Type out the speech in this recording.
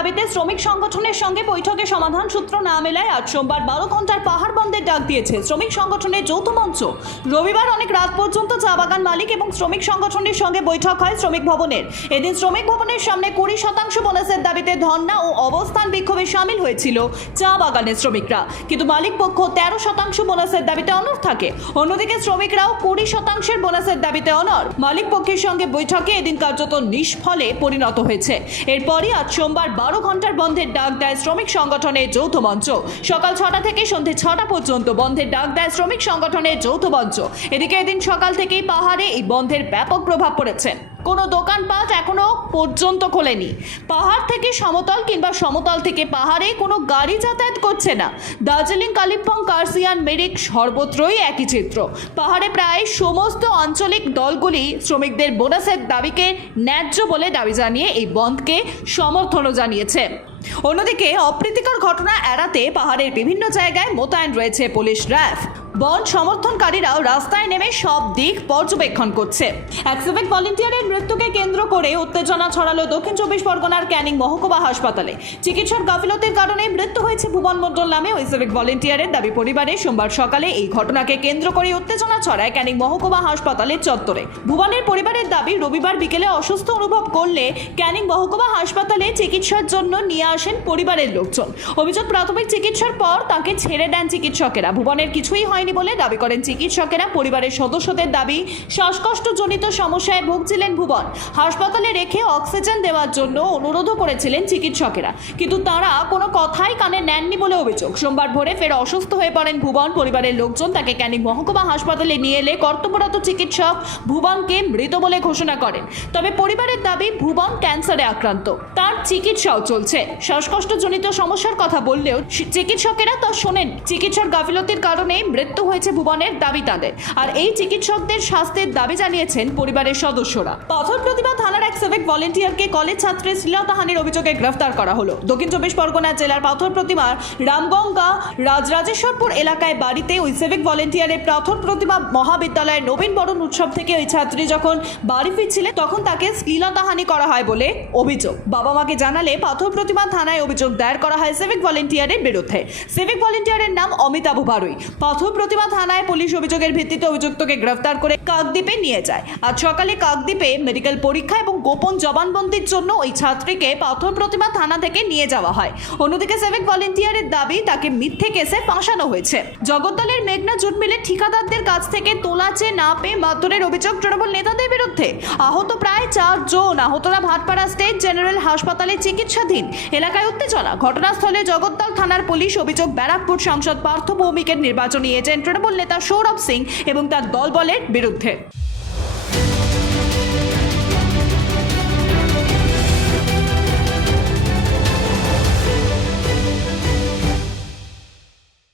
দাবিতে শ্রমিক সংগঠনের সঙ্গে বৈঠকে সমাধান সূত্র না মেলায় আজ সোমবার 12 ঘন্টার পাহাড় বন্ধের ডাক দিয়েছে শ্রমিক সংগঠনের যৌথ মঞ্চ। রবিবার অনেক রাত পর্যন্ত চা বাগান মালিক এবং শ্রমিক সংগঠনের সঙ্গে বৈঠক হয় শ্রমিক ভবনের। এদিন শ্রমিক ভবনের সামনে 20% বোনাসের দাবিতে ধর্ণা ও অবস্থান বিক্ষোভে সামিল হয়েছিল চা বাগানের শ্রমিকরা, কিন্তু মালিক পক্ষ 13% বোনাসের দাবিতে অনড় থাকে। অন্যদিকে শ্রমিকরাও 20% বোনাসের দাবিতে অনড়। মালিক পক্ষের সঙ্গে বৈঠকে এদিন কার্যত নিষ্ফলে পরিণত হয়েছে। এরপরই আজ সোমবার 12 ঘন্টার বন্ধের ডাক দেয় শ্রমিক সংগঠনের যৌথ মঞ্চ। সকাল 6টা থেকে সন্ধ্যে 6টা পর্যন্ত বন্ধের ডাক দেয় শ্রমিক সংগঠনের যৌথ মঞ্চ। এদিকে এদিন সকাল থেকেই পাহাড়ে এই বন্ধের ব্যাপক প্রভাব পড়েছে। কোনো দোকানপাট এখনো পর্যন্ত খোলেনি। পাহাড় থেকে সমতল কিংবা সমতল থেকে পাহাড়ে কোনো গাড়ি যাতায়াত করছে না। দার্জিলিং, কালিম্পং, কার্সিয়াং, মিরিক সর্বত্রই একই চিত্র। পাহাড়ে প্রায় সমস্ত আঞ্চলিক দলগুলি শ্রমিকদের বোনাসের দাবিকে ন্যায্য বলে দাবি জানিয়ে এই বন্ধকে সমর্থনও জানিয়েছে। অন্যদিকে অপ্রীতিকর ঘটনা এড়াতে পাহাড়ের বিভিন্ন জায়গায় মোতায়েন রয়েছে পুলিশ, র্যাব। বন্ধ সমর্থনকারীরাও রাস্তায় নেমে সব দিক পর্যবেক্ষণ করছে। এক সিভিক ভলেন্টিয়ারের মৃত্যুকে কেন্দ্র করে উত্তেজনা ছড়ালো দক্ষিণ 24 পরগনার ক্যানিং মহকুমা হাসপাতালে। চিকিৎসার গাফিলতির কারণে মৃত্যু হয়েছে ভুবন মণ্ডল নামে ওই সিভিক ভলেন্টিয়ারের দাবি পরিবারে। সোমবার সকালে এই ঘটনাকে কেন্দ্র করে উত্তেজনা ছড়ায় ক্যানিং মহকুমা হাসপাতালের চত্বরে। ভুবনের পরিবারের দাবি, রবিবার বিকেলে অসুস্থ অনুভব করলে ক্যানিং মহকুমা হাসপাতালে চিকিৎসার জন্য নিয়ে আসেন পরিবারের লোকজন। অভিযোগ, প্রাথমিক চিকিৎসার পর তাকে ছেড়ে দেন চিকিৎসকেরা। ভুবনের কিছুই হয়নি বলে দাবি করেন চিকিৎসকেরা। পরিবারের সদস্যদের দাবি, শ্বাসকষ্টজনিত সমস্যায় ভুগছিলেন ভুবন। হাসপাতালে রেখে অক্সিজেন দেওয়ার জন্য অনুরোধও করেছিলেন চিকিৎসকেরা, কিন্তু তারা কোনো কথাই কানে নেননি বলে অভিযোগ। সোমবার ভোরে ফের অসুস্থ হয়ে পড়েন ভুবন। পরিবারের লোকজন তাকে ক্যানিং মহকুমা হাসপাতালে নিয়ে এলে কর্তব্যরত চিকিৎসক ভুবনকে মৃত বলে ঘোষণা করেন। তবে পরিবারের দাবি, ভুবন ক্যান্সারে আক্রান্ত, তার চিকিৎসাও চলছে। শ্বাসকষ্টজনিত সমস্যার কথা বললেও চিকিৎসকেরা তা শোনেন। চিকিৎসার গাফিলতির কারণে মৃত্যু হয়েছে ভুবনের, দাবি তাদের। আর এই চিকিৎসকদের শাস্তির দাবি জানিয়েছেন পরিবারের সদস্যরা। পাথর প্রতিভা থানার এক সিভিক ভলেন্টিয়ারকে কলেজ ছাত্রী শ্লীলতাহানির অভিযোগে গ্রেফতার করা হলো। দক্ষিণ 24 পরগনা জেলার পাথর প্রতিমার রামগঙ্গা রাজরাজেশ্বরপুর এলাকায় বাড়িতে ওই সিভিক ভলেন্টিয়ারের পাথর প্রতিমা মহাবিদ্যালয়ের নবীন বরণ উৎসব থেকে ওই ছাত্রী যখন বাড়ি ফিরছিলেন তখন তাকে শ্লীলতাহানি করা হয় বলে অভিযোগ। বাবা মাকে জানালে পাথর প্রতিমা থানায় অভিযোগ দায়ের করা হয় সিভিক ভলেন্টিয়ারের বিরুদ্ধে। সিভিক ভলেন্টিয়ারের নাম অমিতাভ বারুই। পাথর প্রতিমা থানায় পুলিশ অভিযোগের ভিত্তিতে অভিযুক্তকে গ্রেফতার করে কাকদ্বীপে নিয়ে যায়। আজ সকালে কাকদ্বীপে মেডিকেল পরীক্ষা এবং গোপন জবানবন্দির জন্য ওই ছাত্রীকে পাথর প্রতিমা থানা থেকে নিয়ে যাওয়া হয়। অন্যদিকে সিভিক ভলেন্টিয়ারের দাবি, তাকে মিথ্যে কেসে ফাঁসানো হয়েছে। জগদ্দলের মেঘনা জুট মিলে ঠিকাদারদের কাছ থেকে তোলা চেয়ে না পেয়ে মারধরের অভিযোগ তৃণমূল নেতাদের বিরুদ্ধে। আহত প্রায় 4 জন। আহতরা ভাটপাড়া স্টেট জেনারেল হাসপাতালে চিকিৎসাধীন। এলাকায় উত্তেজনা। ঘটনাস্থলে জগদ্দল থানার পুলিশ। অভিযোগ, ব্যারাকপুর সাংসদ পার্থ ভৌমিকের নির্বাচনী এজেন্ট তৃণমূল নেতা সৌরভ সিং এবং তার দলবলের বিরুদ্ধে।